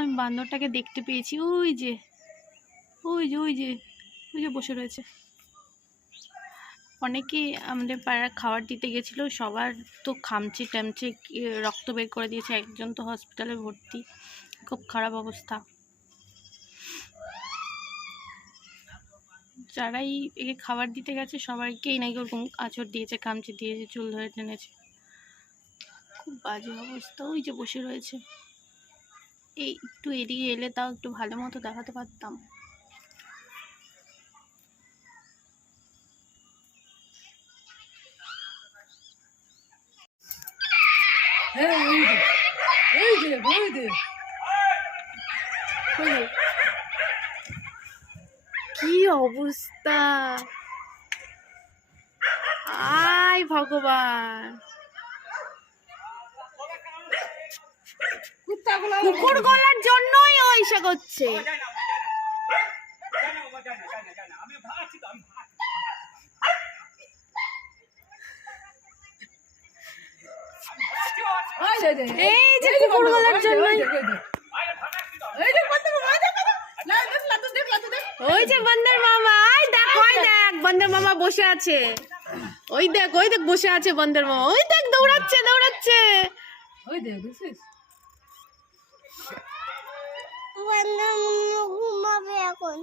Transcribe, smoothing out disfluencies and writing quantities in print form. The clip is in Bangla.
আমি বান্দরটাকে দেখতে পেয়েছি। ওই যে ওই যে ওই যে ওই যে বসে রয়েছে। অনেকে আমাদের পাড়ার খাবার দিতে গেছিল, সবার তো খামচে টামচে রক্ত বের করে দিয়েছে। একজন তো হসপিটালে ভর্তি, খুব খারাপ অবস্থা। যারাই একে খাবার দিতে গেছে সবাইকেই নাকি ওরকম আঁচড় দিয়েছে, খামচে দিয়েছে, চুল ধরে টেনেছে। খুব বাজে অবস্থা। ওই যে বসে রয়েছে। এই একটু এদিকে এলে তাও একটু ভালো মতো দেখাতে পারতাম। কি অবস্থা! আয় ভগবান, কুকুর গলার জন্যই ও ইসা করছে। এই যে কুকুর গলার জন্যই। ওই যে বান্দর মামা, ওই দেখ বান্দর মামা বসে আছে। ওই দেখ বসে আছে বান্দর মামা। ওই দেখ দৌড়াচ্ছে। ওই দেখ দেখছিস? ঘুমাবে এখন।